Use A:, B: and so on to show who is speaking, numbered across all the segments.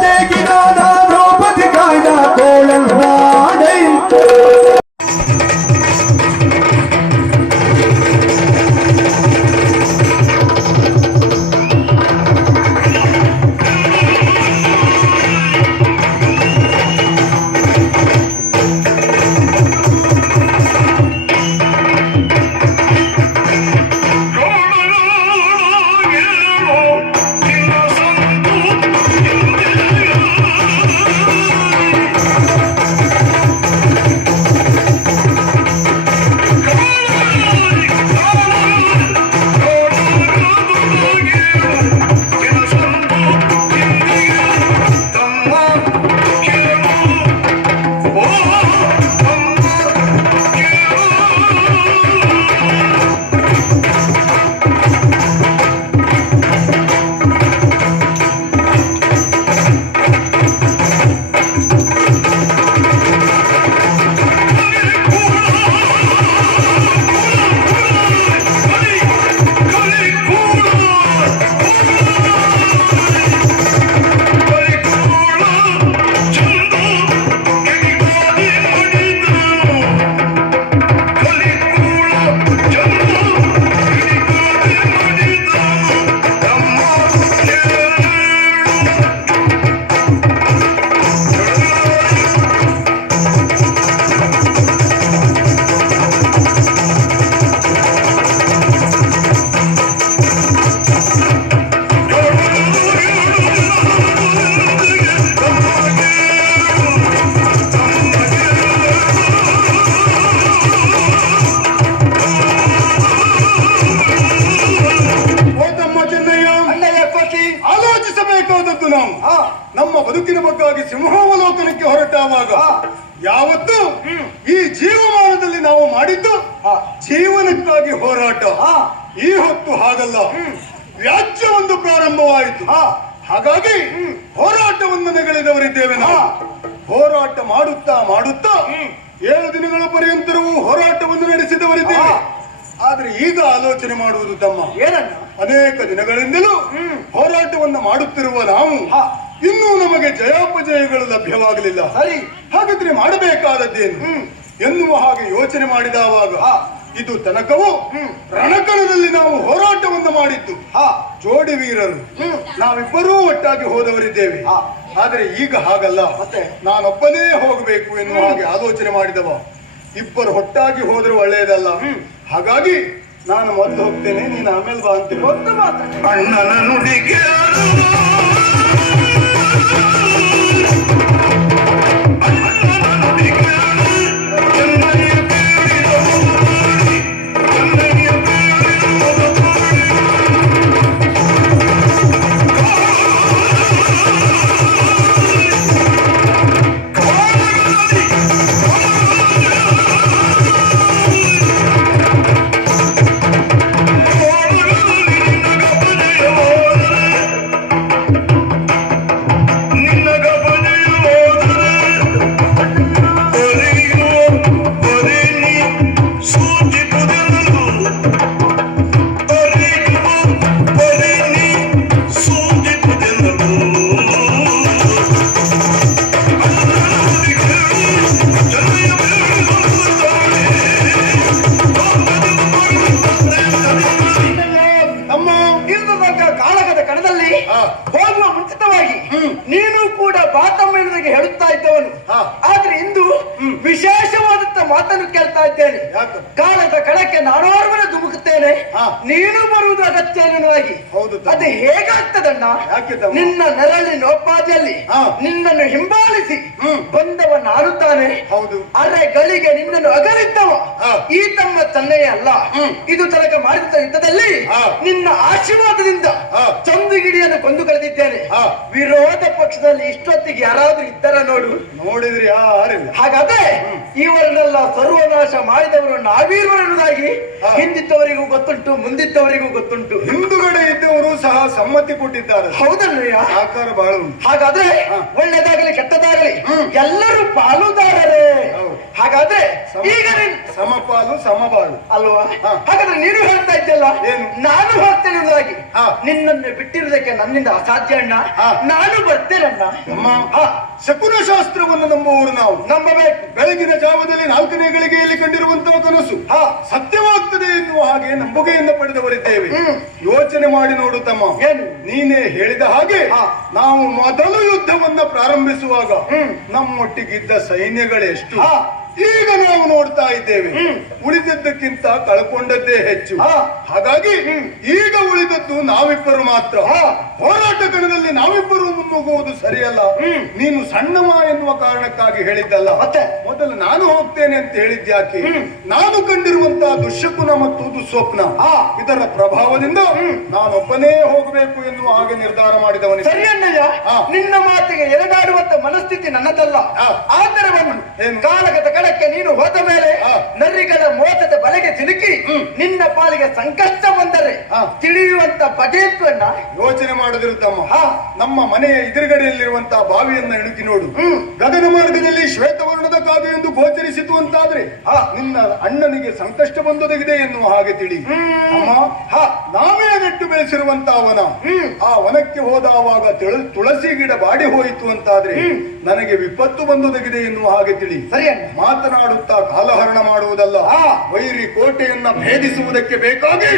A: 的
B: な
A: ಇದು ತನಕವು ರಣಕಣದಲ್ಲಿ ನಾವು ಹೋರಾಟವನ್ನು ಮಾಡಿದ್ದು.
B: ಹಾ.
A: ಜೋಡಿ ವೀರರು. ನಾವಿಬ್ಬರೂ ಒಟ್ಟಾಗಿ ಹೋದವರಿದ್ದೇವೆ.
B: ಹಾ.
A: ಆದರೆ ಈಗ ಹಾಗಲ್ಲ.
B: ಮತ್ತೆ?
A: ನಾನೊಬ್ಬನೇ ಹೋಗಬೇಕು ಎನ್ನುವ ಹಾಗೆ ಆಲೋಚನೆ ಮಾಡಿದವ. ಇಬ್ಬರು ಒಟ್ಟಾಗಿ ಹೋದ್ರೆ ಒಳ್ಳೆಯದಲ್ಲ. ಹಾಗಾಗಿ ನಾನು ಮೊದಲು ಹೋಗ್ತೇನೆ ನೀನು ಆಮೇಲೆ ಬಾ
B: ಅಂತ ಮಾತಣ್ಣ
A: ಅಣ್ಣನ ನುಡಿಗೆ ಹಾ.
B: ಈ ತನ್ನಯ್ಯ ಅಲ್ಲ ಇದು ತನಕ ಮಾಡಿದ ಯುದ್ಧದಲ್ಲಿ. ನಿನ್ನ ಆಶೀರ್ವಾದದಿಂದ
A: ಹಾ.
B: ಚಂದುಗಿಡಿಯನ್ನು ಕೊಂದು ಕಳೆದಿದ್ದೇನೆ. ವಿರೋಧ ಪಕ್ಷದಲ್ಲಿ ಇಷ್ಟೊತ್ತಿಗೆ ಯಾರಾದ್ರೂ ಇದ್ದಾರ ನೋಡು
A: ನೋಡಿದ್ರಿ ಯಾರಿಲ್ಲ
B: ಹಾಗಾದ್ರೆ ಇವರನ್ನೆಲ್ಲ ಸರ್ವನಾಶ ಮಾಡಿದವರು ನಾವೀರು
A: ಎನ್ನುವುದಾಗಿ
B: ಹಿಂದಿದ್ದವರಿಗೂ ಗೊತ್ತುಂಟು ಮುಂದಿದ್ದವರಿಗೂ ಗೊತ್ತುಂಟು
A: ಹಿಂದುಗಡೆ ಇದ್ದವರು ಸಹ ಸಮ್ಮತಿ ಕೊಟ್ಟಿದ್ದಾರೆ
B: ಹೌದಲ್ರಿ
A: ಆಕಾರ ಬಹಳ
B: ಹಾಗಾದ್ರೆ. ಒಳ್ಳೇದಾಗಲಿ ಕೆಟ್ಟದಾಗಲಿ. ಎಲ್ಲರೂ ಪಾಲುದಾರರೇ. ಹಾಗಾದ್ರೆ
A: ಸಮ-
B: ಈಗ ಸಮಪಾಲು
A: ಸಮಪಾಲು ಸಮಬಾಳು
B: ಅಲ್ವಾ. ಹಾಗಾದ್ರೆ ನೀನು ಹೇಳ್ತಾ ಇದ್ದಲ್ಲ ನಾನು ಹೋಗ್ತೇನೆ ಅನ್ನೋದಾಗಿ
A: ಹಾ. ನಿನ್ನನ್ನು ಬಿಟ್ಟಿರುವುದಕ್ಕೆ ನನ್ನಿಂದ ಅಸಾಧ್ಯ ಅಣ್ಣ. ನಾನು ಬರ್ತೇನಣ್ಣ ಅಣ್ಣ
B: ಶಕುನ ಶಾಸ್ತ್ರವನ್ನು ನಂಬುವವರು ನಾವು
A: ನಂಬಬೇಕು
B: ಬೆಳಗಿನ ಜಾವದಲ್ಲಿ ನಾಲ್ಕನೇ ಗಳಿಗೆಯಲ್ಲಿ ಕಂಡಿರುವಂತಹ ಕನಸು
A: ಹಾ.
B: ಸತ್ಯವಾಗ್ತದೆ ಎನ್ನುವ ಹಾಗೆ ನಂಬುಗೆಯಿಂದ ಪಡೆದವರಿದ್ದೇವೆ. ಯೋಚನೆ ಮಾಡಿ ನೋಡು ತಮ್ಮ
A: ಏನು?
B: ನೀನೇ ಹೇಳಿದ ಹಾಗೆ. ನಾವು ಮೊದಲು ಯುದ್ಧವನ್ನ ಪ್ರಾರಂಭಿಸುವಾಗ
A: ಹ್ಮ್.
B: ನಮ್ಮೊಟ್ಟಿಗಿದ್ದ ಸೈನ್ಯಗಳೆಷ್ಟು. ಈಗ ನಾವು ನೋಡ್ತಾ ಇದ್ದೇವೆ. ಉಳಿದದ್ದಕ್ಕಿಂತ ಕಳ್ಕೊಂಡದ್ದೇ ಹೆಚ್ಚು. ಹಾಗಾಗಿ ಈಗ ಉಳಿದದ್ದು ನಾವಿಬ್ಬರು ಮಾತ್ರ. ಹೋರಾಟ ಕಣದಲ್ಲಿ ನಾವಿಬ್ಬರು ಮುನ್ನುಗ್ಗುವುದು ಸರಿಯಲ್ಲ. ನೀನು ಸಣ್ಣವ ಎನ್ನುವ ಕಾರಣಕ್ಕಾಗಿ ಹೇಳಿದ್ದಲ್ಲ.
A: ಮತ್ತೆ?
B: ಮೊದಲು ನಾನು ಹೋಗ್ತೇನೆ ಅಂತ ಹೇಳಿದ್ಯಾಕೆ. ನಾನು ಕಂಡಿರುವಂತಹ ದುಶ್ಯಕುನ ಮತ್ತು ದುಸ್ವಪ್ನ. ಇದರ ಪ್ರಭಾವದಿಂದ ನಾನೊಬ್ಬನೇ ಹೋಗಬೇಕು ಎನ್ನುವ ಹಾಗೆ ನಿರ್ಧಾರ
A: ಮಾಡಿದವನು
B: ಸರಿಯನ್ನಯ್ಯ
A: ನಿನ್ನ ಮಾತಿಗೆ ಎರಡಾಡುವಂತ ಮನಸ್ಥಿತಿ ನನ್ನದಲ್ಲ.
B: ಆದರೆ
A: ಆತರವನ್ನು? ಕಾಲಗತ ಕಡಕ್ಕೆ ನೀನು ಹೋದ ಮೇಲೆ. ನರಿಗಳ ಮೋಸದ ಬಲೆಗೆ ಸಿಲುಕಿ ನಿನ್ನ ಪಾಲಿಗೆ ಸಂಕಷ್ಟ ಬಂದರೆ. ತಿಳಿಯುವಂತ ಪಟೇತ್ವನ್ನ
B: ಯೋಚನೆ
A: ಮಾಡದಿರುತ್ತಮ್ಮ.
B: ನಮ್ಮ ಮನೆಯ ಎದುರುಗಡೆಯಲ್ಲಿರುವಂತಹ ಬಾವಿಯನ್ನ ಇಣುಕಿ ನೋಡು. ಗಗನ ಮಾರ್ಗದಲ್ಲಿ ಶ್ವೇತವರ್ಣದ ಕಾವ್ಯ ಎಂದು ಗೋಚರಿಸಿತು ಅಂತಾದ್ರೆ
A: ಹಾ.
B: ನಿನ್ನ ಅಣ್ಣನಿಗೆ ಸಂಕಷ್ಟ ಬಂದೊದಗಿದೆ ಎನ್ನುವ ಹಾಗೆ ತಿಳಿ ಅಮ್ಮ
A: ಹಾ.
B: ನಾವೇ ನೆಟ್ಟು ಬೆಳೆಸಿರುವಂತಹ ವನ. ಆ ವನಕ್ಕೆ ಹೋದವಾಗ ತುಳಸಿ ಗಿಡ ಬಾಡಿ ಹೋಯಿತು ಅಂತಾದ್ರೆ ನನಗೆ ವಿಪತ್ತು ಬಂದೊದಗಿದೆ ಎನ್ನುವ ಹಾಗೆ ತಿಳಿ
A: ಸರಿ ಅಣ್ಣ
B: ಮಾತನಾಡುತ್ತಾ ಕಾಲಹರಣ ಮಾಡುವುದಲ್ಲ
A: ಆ
B: ವೈರಿ ಕೋಟೆಯನ್ನ ಭೇದಿಸುವುದಕ್ಕೆ ಬೇಕಾಗಿ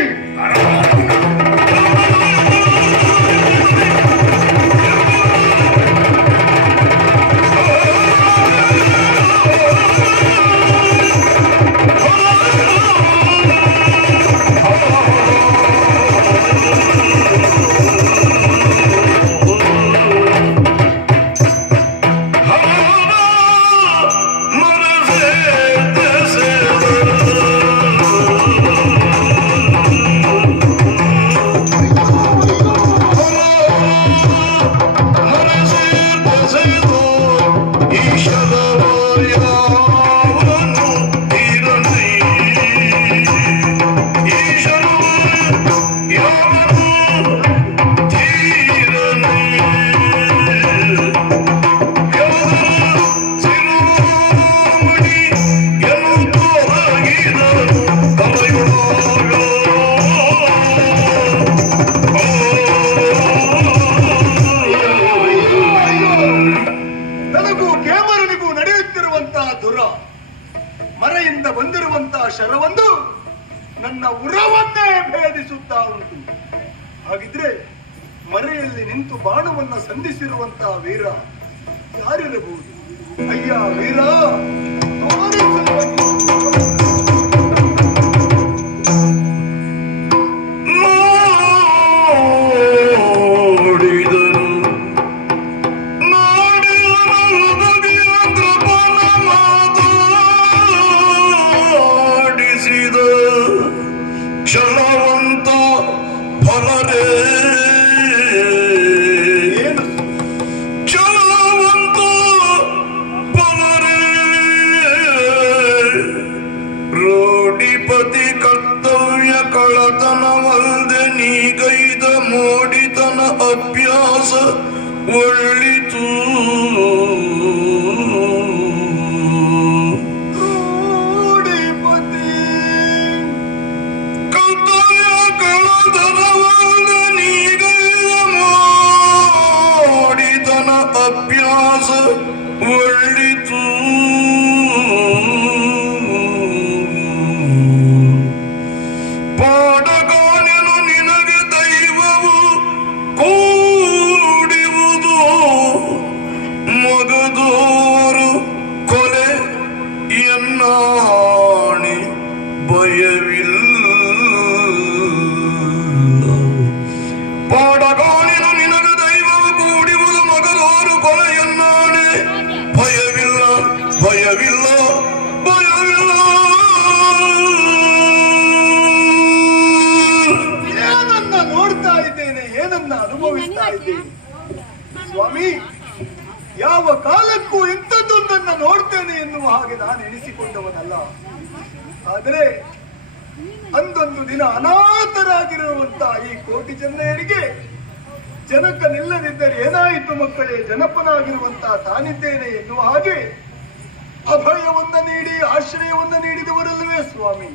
B: ಅಭಯವನ್ನ ನೀಡಿದವರಲ್ಲವೇ ಸ್ವಾಮಿ?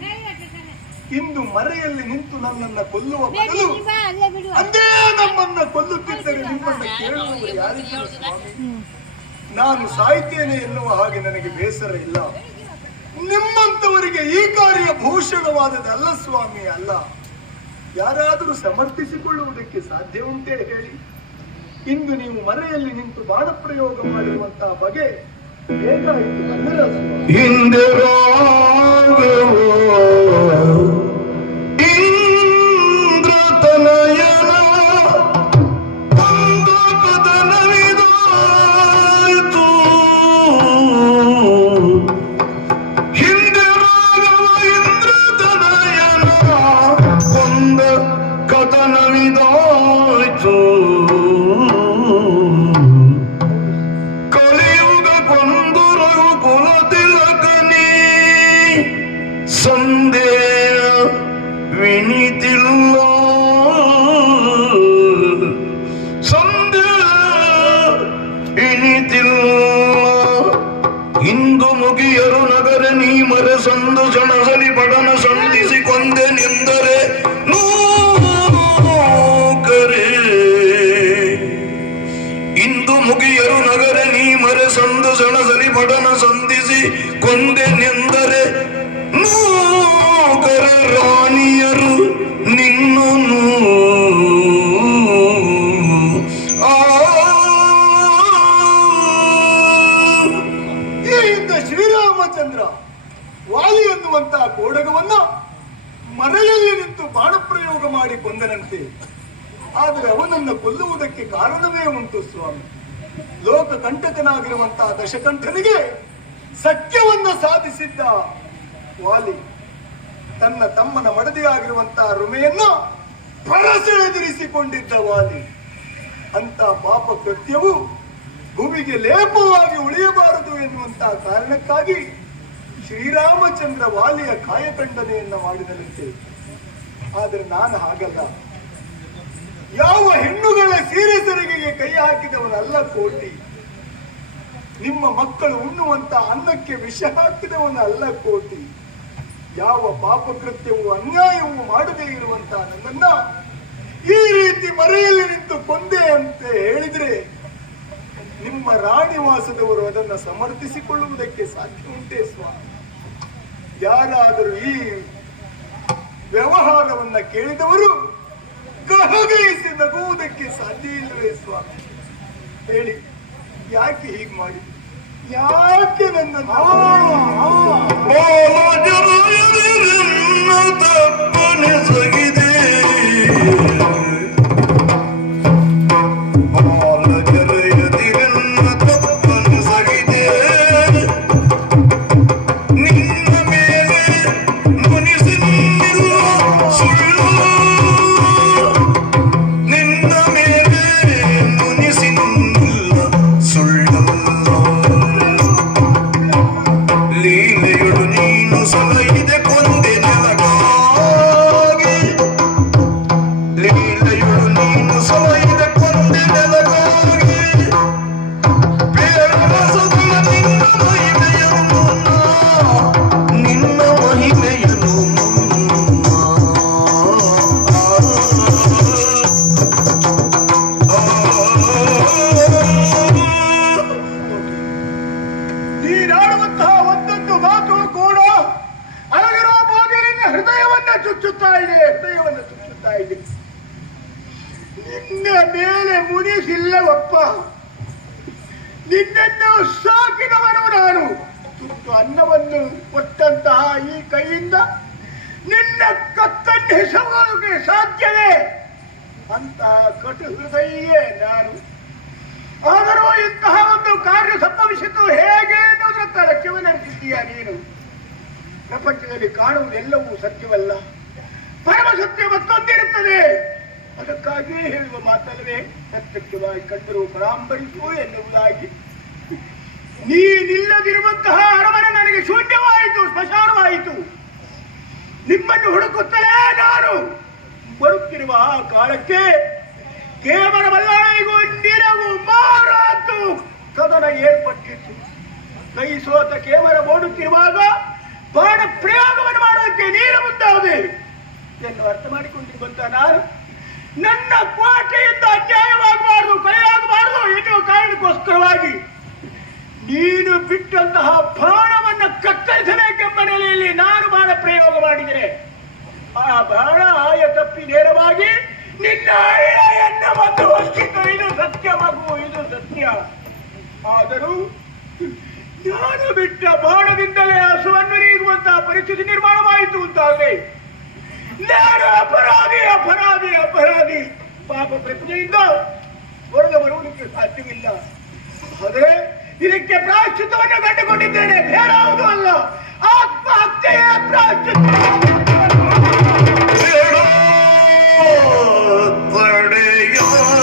C: ಇಂದು ಮರೆಯಲ್ಲಿ ನಿಂತು ನನ್ನನ್ನ ಕೊಲ್ಲುವ ಬದಲು ಅದೇ ನಮ್ಮನ್ನ ಕೊಲ್ಲುತ್ತಿದ್ದರೆ ನಿಮ್ಮನ್ನ ಕೇಳುವವರು ಯಾರಿದ್ದಾರೆ ಸ್ವಾಮಿ? ನಾನು ಸಾಯ್ತೇನೆ ಎನ್ನುವ ಹಾಗೆ ನನಗೆ ಬೇಸರ ಇಲ್ಲ. ನಿಮ್ಮಂತವರಿಗೆ ಈ ಕಾರ್ಯ ಭೂಷಣವಾದದಲ್ಲ ಸ್ವಾಮಿ ಅಲ್ಲ. ಯಾರಾದರೂ ಸಮರ್ಥಿಸಿಕೊಳ್ಳುವುದಕ್ಕೆ ಸಾಧ್ಯ ಉಂಟೇ ಹೇಳಿ. ಇಂದು ನೀವು ಮರೆಯಲ್ಲಿ ನಿಂತು ಬಾಣ ಪ್ರಯೋಗ ಮಾಡಿರುವಂತಹ ಬಗೆ In the wrong world, ನಿಂತು ಬಾಣ ಪ್ರಯೋಗ ಮಾಡಿ ಕೊಂದನಂತೆ. ಆದರೆ ಅವನನ್ನು ಕೊಲ್ಲುವುದಕ್ಕೆ ಕಾರಣವೇ ಉಂಟು, ಸ್ವಾಮಿ. ಲೋಕ ಕಂಟಕನಾಗಿರುವಂತಹ ದಶಕಂಠನಿಗೆ ಸತ್ಯವನ್ನ ಸಾಧಿಸಿದ್ದ ವಾಲಿ, ತನ್ನ ತಮ್ಮನ ಮಡದಿಯಾಗಿರುವಂತಹ ರುಮೆಯನ್ನ ಪರಸೆಳೆದಿರಿಸಿಕೊಂಡಿದ್ದ ವಾಲಿ. ಅಂತ ಪಾಪ ಕೃತ್ಯವು ಭೂಮಿಗೆ ಲೇಪವಾಗಿ ಉಳಿಯಬಾರದು ಎನ್ನುವಂತಹ ಕಾರಣಕ್ಕಾಗಿ ಶ್ರೀರಾಮಚಂದ್ರ ವಾಲಿಯ ಕಾಯಕಂಡನೆಯನ್ನು ಮಾಡಿದನಂತೆ. ಆದರೆ ನಾನು ಹಾಗಲ್ಲ. ಯಾವ ಹೆಣ್ಣುಗಳ ಸೀರೆ ಕೈ ಹಾಕಿದವನಲ್ಲ ಕೋಟಿ. ನಿಮ್ಮ ಮಕ್ಕಳು ಉಣ್ಣುವಂತ ಅನ್ನಕ್ಕೆ ವಿಷ ಹಾಕಿದವನಲ್ಲ ಕೋಟಿ. ಯಾವ ಪಾಪಕೃತ್ಯವೂ ಅನ್ಯಾಯವೂ ಮಾಡದೇ ಇರುವಂತ ನನ್ನನ್ನ ಈ ರೀತಿ ಮರೆಯಲ್ಲಿ ನಿಂತು ಕೊಂದೆ ಅಂತ ಹೇಳಿದ್ರೆ ನಿಮ್ಮ ರಾಣಿವಾಸದವರು ಅದನ್ನು ಸಮರ್ಥಿಸಿಕೊಳ್ಳುವುದಕ್ಕೆ ಸಾಧ್ಯ ಉಂಟೇ ಸ್ವಾಮಿ. ಯಾರಾದರೂ ಈ ವ್ಯವಹಾರವನ್ನ ಕೇಳಿದವರು ಗಹಗಹಿಸಿ ನಗುವುದಕ್ಕೆ ಸಾಧ್ಯ ಇಲ್ಲವೇ ಸ್ವಾಮಿ? ಹೇಳಿ, ಯಾಕೆ ಹೀಗೆ ಮಾಡಿ? ಯಾಕೆ ನನ್ನ
B: ತಪ್ಪನೆ ತಪ್ಪನೆಸಗಿದೆ
D: ಪ್ರಪಂಚದಲ್ಲಿ ಕಾಣುವುದೆಲ್ಲವೂ ಸತ್ಯವಲ್ಲ. ಪರಮ ಸತ್ಯ ಮತ್ತೊಂದಿರುತ್ತದೆ. ಅದಕ್ಕಾಗಿಯೇ ಹೇಳುವ ಮಾತಲ್ಲವೇ ಪ್ರತ್ಯಕ್ಷವಾಗಿ ಕಂಡರೂ ಪರಾಂಬರಿಸು ಎನ್ನುವುದಾಗಿ. ನೀನಿಲ್ಲದಿರುವಂತಹ ಅರಮನೆ ನನಗೆ ಶೂನ್ಯವಾಯಿತು, ಸ್ಮಶಾನವಾಯಿತು. ನಿಮ್ಮನ್ನು ಹುಡುಕುತ್ತಲೇ ನಾನು ಬರುತ್ತಿರುವ ಆ ಕಾಲಕ್ಕೆ ಕೇವಲ ಬಲ್ಲಾಳಿಗೂ ನಿನಗೂ ಮಾರಾತು ಕದನ ಏರ್ಪಟ್ಟಿತ್ತು ಕೈ ಸೋತ ಕೇವಲ ಓಡುತ್ತಿರುವಾಗ ಬಾಣ ಪ್ರಯೋಗವನ್ನು ಮಾಡುವಂತೆ ನೀನು ಮುಂದಾದೆ ಎಂದು ಅರ್ಥ ಬಂದ ನಾನು, ನನ್ನ ಕೋಟೆಯಿಂದ ಅನ್ಯಾಯವಾಗಬಾರದು ಕೊಲೆಯಾಗಬಾರದು ಎನ್ನುವ ಕಾರಣಕ್ಕೋಸ್ಕರವಾಗಿ ನೀನು ಬಿಟ್ಟಂತಹ ಬಾಣವನ್ನು ಕತ್ತರಿಸಬೇಕೆಂಬ ನೆಲೆಯಲ್ಲಿ ನಾನು ಬಾಣ ಪ್ರಯೋಗ ಮಾಡಿದರೆ, ಆ ಬಾಣ ಆಯ ತಪ್ಪಿ ನೇರವಾಗಿ ನಿನ್ನ ಅಯ್ಯೆಯನ್ನು ಬಂದು ಹೊಂದಿದ್ದು ಇದು ಸತ್ಯವಾಗುವ, ಇದು ಸತ್ಯ. ಆದರೂ ನಾನು ಬಿಟ್ಟ ಬಾಣದಿಂದಲೇ ಹಸುವನ್ನು ನೀಗುವಂತಹ ಪರಿಸ್ಥಿತಿ ನಿರ್ಮಾಣವಾಯಿತು ಅಂತಾಗಲಿ ನಾನು ಅಪರಾಧಿ ಅಪರಾಧಿ ಅಪರಾಧಿ. ಪಾಪ ಪ್ರಜ್ಞೆಯಿಂದ ಹೊರಗೆ ಬರುವುದಕ್ಕೆ ಸಾಧ್ಯವಿಲ್ಲ. ಆದರೆ ಇದಕ್ಕೆ ಪ್ರಾಶ್ಚಿತವನ್ನು ಕಂಡುಕೊಂಡಿದ್ದೇನೆ. ಬೇರಾವುದು ಅಲ್ಲ. ಆತ್ಮಹತ್ಯೆಯೇ ಪ್ರಾಶ್ಚಿತ
B: ಕಾಡದಿರು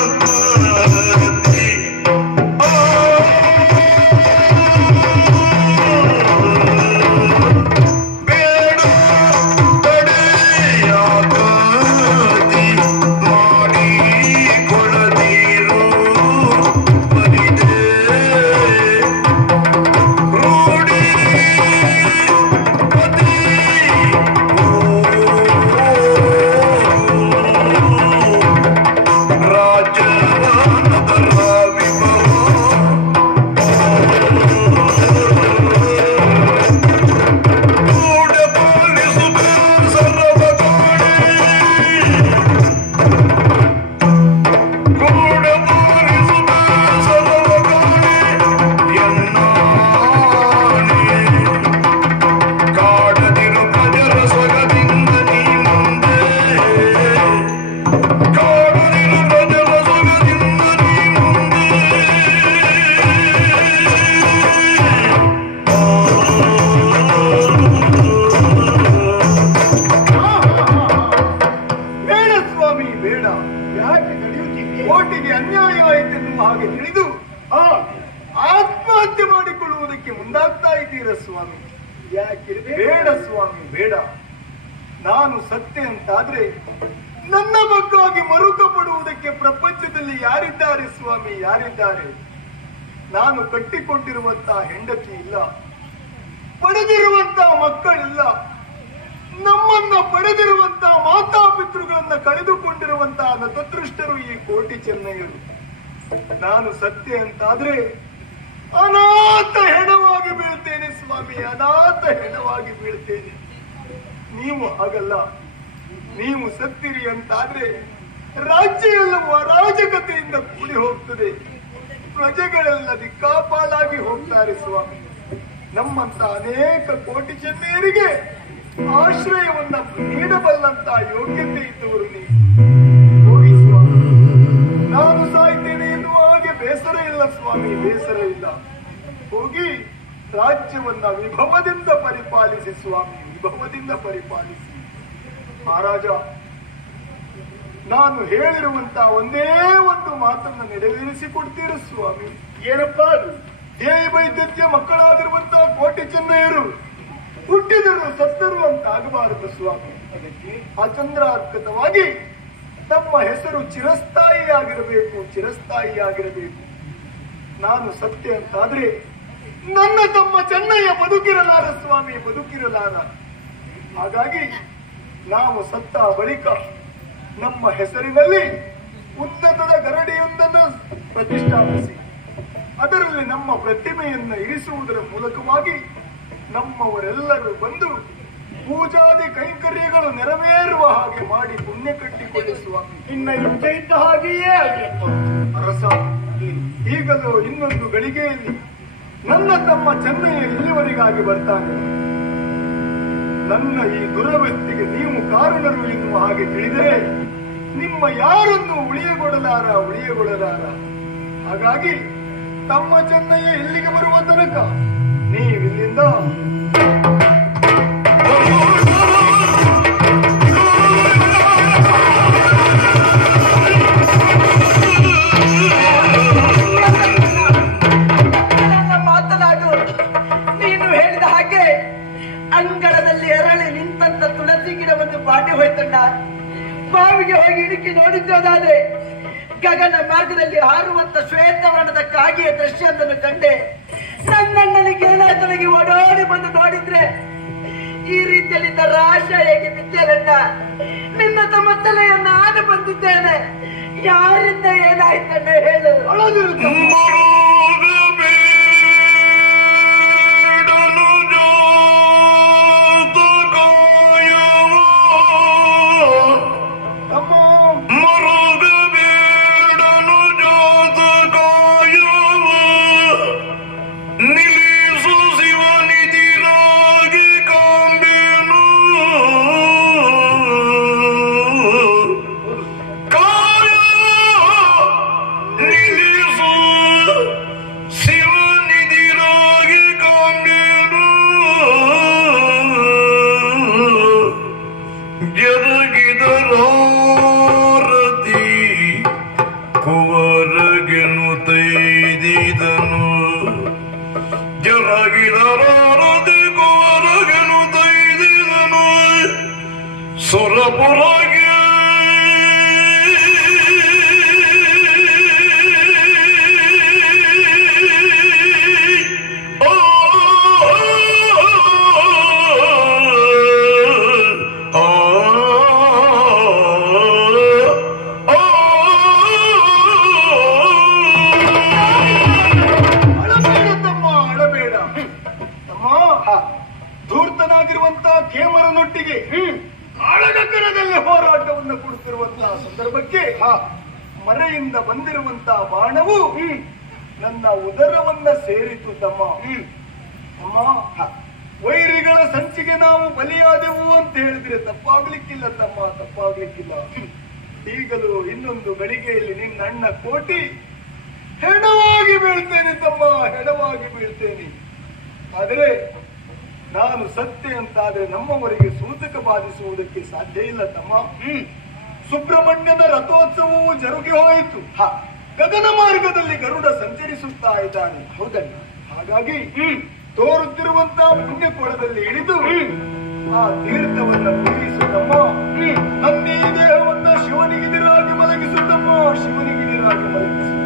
C: ಸ್ವಾಮಿ. ಬೇಡ ಸ್ವಾಮಿ ಬೇಡ. ನಾನು ಸತ್ಯ ಅಂತಾದ್ರೆ ನನ್ನ ಮಗ್ಗಾಗಿ ಮರುಕ ಪಡುವುದಕ್ಕೆ ಪ್ರಪಂಚದಲ್ಲಿ ಯಾರಿದ್ದಾರೆ ಸ್ವಾಮಿ? ಯಾರಿದ್ದಾರೆ? ನಾನು ಕಟ್ಟಿಕೊಂಡಿರುವಂತಹ ಹೆಂಡತಿ ಇಲ್ಲ. ಪಡೆದಿರುವಂತಹ ಮಕ್ಕಳಿಲ್ಲ. ನಮ್ಮನ್ನ ಪಡೆದಿರುವಂತಹ ಮಾತಾಪಿತೃಗಳನ್ನ ಕಳೆದುಕೊಂಡಿರುವಂತಹ ನತದೃಷ್ಟರು ಈ ಕೋಟಿ ಚೆನ್ನೈಯರು ನಾನು ಸತ್ಯ ಅಂತಾದ್ರೆ ಅನಾಥ ಹೆಣವಾಗಿ ಬೀಳ್ತೇನೆ ಸ್ವಾಮಿ, ಅನಾಥ ಹೆಣವಾಗಿ ಬೀಳ್ತೇನೆ. ನೀವು ಹಾಗಲ್ಲ, ನೀವು ಸತ್ತಿರಿ ಅಂತಾದ್ರೆ ರಾಜ್ಯ ಎಲ್ಲವೂ ಅರಾಜಕತೆಯಿಂದ ಕೂಡಿ ಹೋಗ್ತದೆ. ಪ್ರಜೆಗಳೆಲ್ಲ ದಿಕ್ಕಾಪಾಲಾಗಿ ಹೋಗ್ತಾರೆ ಸ್ವಾಮಿ. ನಮ್ಮಂತ ಅನೇಕ ಕೋಟಿ ಜನರಿಗೆ ಆಶ್ರಯವನ್ನ ನೀಡಬಲ್ಲಂತ ಯೋಗ್ಯತೆ ಇದ್ದವರು ನೀವು. ಸ್ವಾಮಿ, ನಾನು ಸಾಯ್ತೇನೆ ಎನ್ನುವ ಹಾಗೆ ಬೇಸರ ಇಲ್ಲ ಸ್ವಾಮಿ ಹೋಗಿ ರಾಜ್ಯವನ್ನ ವಿಭವದಿಂದ ಪರಿಪಾಲಿಸಿ, ಸ್ವಾಮಿ, ವಿಭವದಿಂದ ಪರಿಪಾಲಿಸಿ. ಮಹಾರಾಜ, ನಾನು ಹೇಳಿರುವಂತ ಒಂದೇ ಒಂದು ಮಾತನ್ನು ನೆರವೇರಿಸಿಕೊಡ್ತೀರ, ಸ್ವಾಮಿ. ಏನಪ್ಪ ಅದು? ದೇವಿ ವೈದ್ಯತ್ಯ ಮಕ್ಕಳಾಗಿರುವಂತಹ ಕೋಟಿ ಚೆನ್ನಯ್ಯರು ಹುಟ್ಟಿದರು ಸತ್ತರು ಅಂತ ಆಗಬಾರದು, ಸ್ವಾಮಿ. ಅದಕ್ಕೆ ಅಚಂದ್ರಾರ್ಕತವಾಗಿ ತಮ್ಮ ಹೆಸರು ಚಿರಸ್ಥಾಯಿಯಾಗಿರಬೇಕು ಚಿರಸ್ಥಾಯಿಯಾಗಿರಬೇಕು. ನಾನು ಸತ್ಯ ಅಂತಾದ್ರೆ ನನ್ನ ತಮ್ಮ ಚೆನ್ನಯ್ಯ ಬದುಕಿರಲಾರ ಸ್ವಾಮಿ ಬದುಕಿರಲಾರ. ಹಾಗಾಗಿ ನಾವು ಸತ್ತ ಬಳಿಕ ನಮ್ಮ ಹೆಸರಿನಲ್ಲಿ ಉನ್ನತದ ಗರಡಿಯೊಂದನ್ನು ಪ್ರತಿಷ್ಠಾಪಿಸಿ ಅದರಲ್ಲಿ ನಮ್ಮ ಪ್ರತಿಮೆಯನ್ನು ಇರಿಸುವುದರ ಮೂಲಕವಾಗಿ ನಮ್ಮವರೆಲ್ಲರೂ ಬಂದು ಪೂಜಾದಿ ಕೈಂಕರ್ಯಗಳು ನೆರವೇರುವ ಹಾಗೆ ಮಾಡಿ ಪುಣ್ಯ ಕಟ್ಟಿಕೊಳ್ಳಿಸುವ ಇನ್ನ ಯುದ್ಧ ಇದ್ದ ಹಾಗೆಯೇ ಅರಸ ಈಗಲೂ ಇನ್ನೊಂದು ಗಳಿಗೆಯಲ್ಲಿ ನನ್ನ ತಮ್ಮ ಚೆನ್ನಯ್ಯ ಇಲ್ಲಿವರೆಗಾಗಿ ಬರ್ತಾನೆ. ನನ್ನ ಈ ದುರವಸ್ಥೆಗೆ ನೀವು ಕಾರಣರು ಎನ್ನುವ ಹಾಗೆ ತಿಳಿದರೆ ನಿಮ್ಮ ಯಾರನ್ನು ಉಳಿಯಗೊಡಲಾರ ಉಳಿಯಗೊಡಲಾರ? ಹಾಗಾಗಿ ತಮ್ಮ ಚೆನ್ನಯ್ಯ ಇಲ್ಲಿಗೆ ಬರುವ ತನಕ ನೀವಿಲ್ಲಿಂದ
A: ಬಾವಿಗೆ ಹೋಗಿ ಇಡುಕಿ ನೋಡಿದ್ದೋದಾದ್ರೆ ಗಗನ ಮಾರ್ಗದಲ್ಲಿ ಹಾರುವಂತ ಶ್ವೇತವರ್ಣದ ಕಾಗೆಯ ದೃಶ್ಯವೊಂದನ್ನು ಕಂಡೆ. ನನ್ನಣ್ಣನಿಗೆ ತೊಡಗಿ ಓಡೋಡಿ ಬಂದು ನೋಡಿದ್ರೆ ಈ ರೀತಿಯಲ್ಲಿ ನಿರಾಶೆಯಾಗಿ ಬಿದ್ದೇನಣ್ಣ ನಿನ್ನ ತಮ್ಮ ತಲೆಯ ನಾನು ಬಂದಿದ್ದೇನೆ. ಯಾರಿಂದ ಏನಾಯ್ತಣ್ಣ ಹೇಳು.
B: ನಾವು ಬಲಿಯಾದೆವು ಅಂತ ಹೇಳಿದ್ರೆ ತಪ್ಪಾಗ್ಲಿಕ್ಕಿಲ್ಲ, ತಮ್ಮ, ತಪ್ಪಾಗ್ಲಿಕ್ಕಿಲ್ಲ. ಈಗಲೂ ಇನ್ನೊಂದು ಗಳಿಗೆಯಲ್ಲಿ ನಿನ್ನ ಅಣ್ಣ ಕೋಟಿ ಹೆಣವಾಗಿ ಬೀಳ್ತೇನೆ ತಮ್ಮ, ಹೆಣವಾಗಿ ಬೀಳ್ತೇನೆ. ಆದರೆ ನಾನು ಸತ್ಯ ಅಂತಾದ್ರೆ ನಮ್ಮವರಿಗೆ ಸೂತಕ ಬಾಧಿಸುವುದಕ್ಕೆ ಸಾಧ್ಯ ಇಲ್ಲ ತಮ್ಮ. ಸುಬ್ರಹ್ಮಣ್ಯದ ರಥೋತ್ಸವವು ಜರುಗಿ ಹೋಯಿತು. ಗಗನ ಮಾರ್ಗದಲ್ಲಿ ಗರುಡ ಸಂಚರಿಸುತ್ತಾ ಇದ್ದಾನೆ. ಹೌದಣ್ಣ ಹಾಗಾಗಿ ತೋರುತ್ತಿರುವಂತಹ ಪುಣ್ಯ ಕೊಳದಲ್ಲಿ ಇಳಿದು ಆ ತೀರ್ಥವನ್ನ ಪೂಜಿಸುತ್ತಮ್ಮ ನಂದಿ ದೇಹವನ್ನ ಶಿವನಿಗಿದಿರಾಗಿ ಮಲಗಿಸುತ್ತಮ್ಮ. ಶಿವನಿಗಿದಿರಾಗಿ ಮಲಗಿಸು.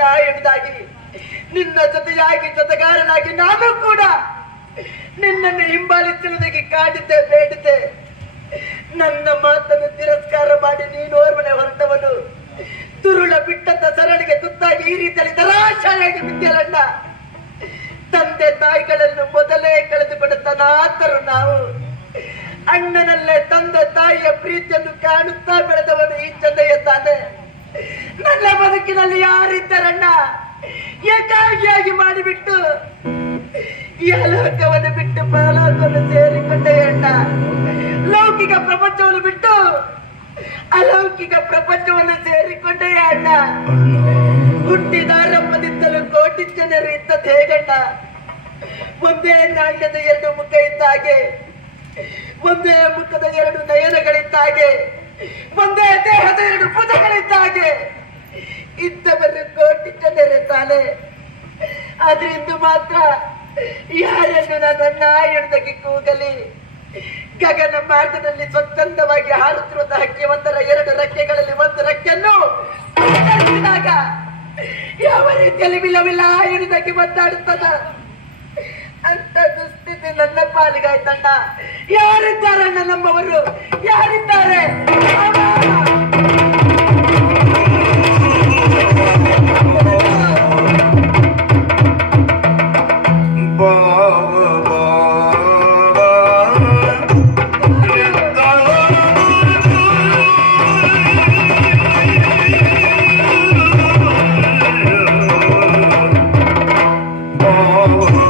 A: ಅಣ್ಣ ನಿನ್ನ ಜೊತೆಯಾಗಿ ಜೊತೆಗಾರನಾಗಿ ನಾನು ಕೂಡ ನಿನ್ನನ್ನು ಹಿಂಬಾಲಿಸುವುದಕ್ಕೆ ಕಾಡಿದ್ದೆ ಬೇಡಿದ್ದೆ. ನನ್ನ ಮಾತನ್ನು ತಿರಸ್ಕಾರ ಮಾಡಿ ನೀನು ಓರ್ವನೆ ಹೊರಟವನು. ತುರುಳ ಬಿಟ್ಟಂತ ಸರಳಿಗೆ ತುತ್ತಾಗಿ ಈ ರೀತಿಯಲ್ಲಿ ತರಾಶಾಯಾಗಿ ಬಿದ್ದಲಣ್ಣ ತಂದೆ ತಾಯಿಗಳನ್ನು ಮೊದಲೇ ಕಳೆದುಕೊಂಡ ನಾವು. ಅಣ್ಣನಲ್ಲೇ ತಂದೆ ತಾಯಿಯ ಪ್ರೀತಿಯನ್ನು ಕಾಣುತ್ತಾ ಬೆಳೆದವನು ಈ ಚಂದೆಯ ತಾನೆ ನನ್ನ ಬದುಕಿನಲ್ಲಿ ಯಾರಿದ್ದರಣ್ಣ? ಏಕಾಂಗಿಯಾಗಿ ಮಾಡಿಬಿಟ್ಟು ಈ ಲೋಕವನ್ನು ಬಿಟ್ಟು ಪರಲೋಕವನ್ನು ಸೇರಿಕೊಂಡೆ ಅಣ್ಣ. ಲೌಕಿಕ ಪ್ರಪಂಚವನ್ನು ಬಿಟ್ಟು ಅಲೌಕಿಕ ಪ್ರಪಂಚವನ್ನು ಸೇರಿಕೊಂಡೆ ಅಣ್ಣ. ಹುಟ್ಟಿದಾರಂಭದಿಂದಲೂ ಕೋಟಿ ಜನರು ಇದ್ದದ್ದು ಹೇಗಣ್ಣ? ಒಂದೇ ನಾಣ್ಯದ ಎರಡು ಮುಖ ಇದ್ದ ಹಾಗೆ ಒಂದೇ ಮುಖದ ಎರಡು ನಯನಗಳಿದ್ದ ಹಾಗೆ ಒಂದೇ ದೇಹದ ಎರಡು ಭುಜಗಳಿದ್ದ ಹಾಗೆ ಇದ್ದವರು ಕೋಟಿ ಜನರೇ ತಾನೆ ಆದ್ರೆ ಇಂದು ಮಾತ್ರ ಯಾರನ್ನು ನಾನು ಹಿಡಿದಕ್ಕೆ ಕೂಗಲಿ? ಗಗನ ಮಾರ್ಗದಲ್ಲಿ ಸ್ವಚ್ಛಂದವಾಗಿ ಹಾರುತ್ತಿರುವ ಹಕ್ಕಿ ಒಂದರ ಎರಡು ರಕ್ಕೆಗಳಲ್ಲಿ ಒಂದು ರೆಕ್ಕೆಯನ್ನು ಯಾವ ರೀತಿಯಲ್ಲಿ ವಿಲವಿಲ ಹಿಡಿದಕ್ಕೆ ಮಾತಾಡುತ್ತದ ಅಂತ ದುಸ್ಥಿತಿ ನನ್ನ ಪಾಲಿಗಾಯ್ತಣ್ಣ ಯಾರಿದ್ದಾರಣ್ಣ ನಮ್ಮವರು ಯಾರಿದ್ದಾರೆ
B: ಬಾವ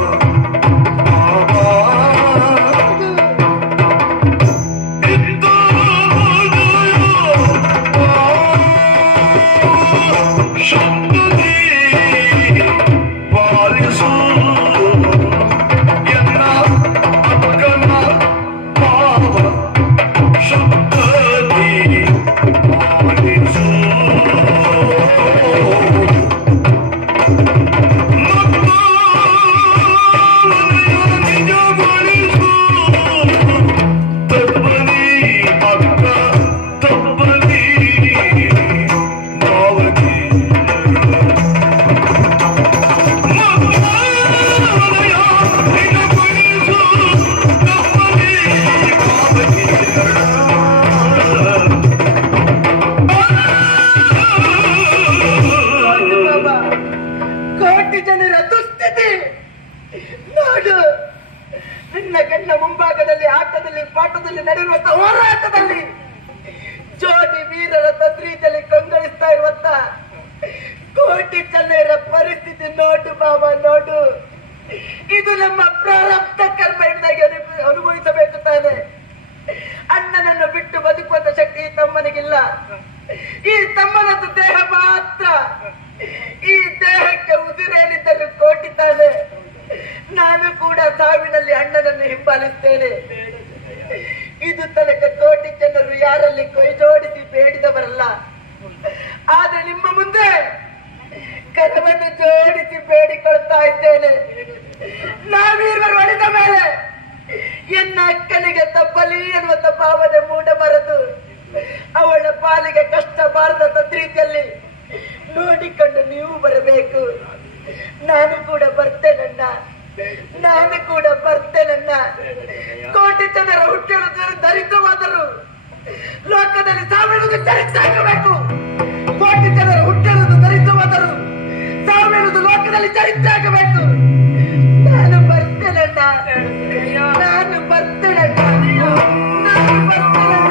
A: ಆಟದಲ್ಲಿ ನಡೆಯುವಂತಹ ನಡೆಯುವಂತ ಹೋರಾಟದಲ್ಲಿ ಜೋಡಿ ವೀರರ ತದ್ರೀತಿಯಲ್ಲಿ ಕಂಗೊಳಿಸ್ತಾ ಇರುವಂತ ಕೋಟಿ ಚೆನ್ನೈರ ಪರಿಸ್ಥಿತಿ ನೋಡು ಬಾಬಾ ನೋಡು. ಇದು ನಮ್ಮ ಪ್ರಾರಬ್ಧ ಕರ್ಮ ಎಂದಾಗಿ ಅನು- ಅನುಭವಿಸಬೇಕು ತಾನೆ. ಅಣ್ಣನನ್ನು ಬಿಟ್ಟು ಬದುಕುವಂತ ಶಕ್ತಿ ತಮ್ಮನಿಗಿಲ್ಲ. ಈ ತಮ್ಮನದ್ದು ದೇಹ ಮಾತ್ರ. ಈ ದೇಹಕ್ಕೆ ಉಸಿರೇನಿದ್ದರೂ ಕೋಟಿದ್ದಾನೆ ನಾನು ಕೂಡ ಸಾವಿನಲ್ಲಿ ಅಣ್ಣನನ್ನು ಹಿಂಬಾಲಿಸ್ತೇನೆ. ಇದು ತನಕ ಕೋಟಿ ಜನರು ಯಾರಲ್ಲಿ ಕೊಯ್ಜೋಡಿಸಿ ಬೇಡಿದವರಲ್ಲ. ಆದ್ರೆ ನಿಮ್ಮ ಮುಂದೆ ಕರವನ್ನು ಜೋಡಿಸಿ ಬೇಡಿಕೊಳ್ತಾ ಇದ್ದೇನೆ. ನಾವೀರ್ವರು ಹೊಡೆದ ಮೇಲೆ ಎನ್ನ ಅಕ್ಕನಿಗೆ ತಪ್ಪಲಿ ಎನ್ನುವಂತ ಭಾವನೆ ಮೂಡಬಾರದು. ಅವಳ ಪಾಲಿಗೆ ಕಷ್ಟ ಬಾರದ ರೀತಿಯಲ್ಲಿ ನೋಡಿಕೊಂಡು ನೀವು ಬರಬೇಕು. ನಾನು ಕೂಡ ಬರ್ತೇನಣ್ಣ. ನಾನು ಕೂಡ ಭರ್ತೇನನ್ನ ಕೋಟಿ ಜನರ ಹುಟ್ಟಿರುವುದರ ದರಿದ್ರವಾದರು ಲೋಕದಲ್ಲಿ ಸಾವಿರದ ಚರಿತ್ರಾಗಬೇಕು ಕೋಟಿ ಜನರ ಹುಟ್ಟಿರುವುದು ದರಿದ್ರವಾದರು ಸಾವಿರುವುದು ಲೋಕದಲ್ಲಿ ಚರಿತ್ರಾಗಬೇಕು ನಾನು ಬರ್ತೇನೆ ನಾನು ಬರ್ತೇನೆ ನಾನು ಬರ್ತೇನೆ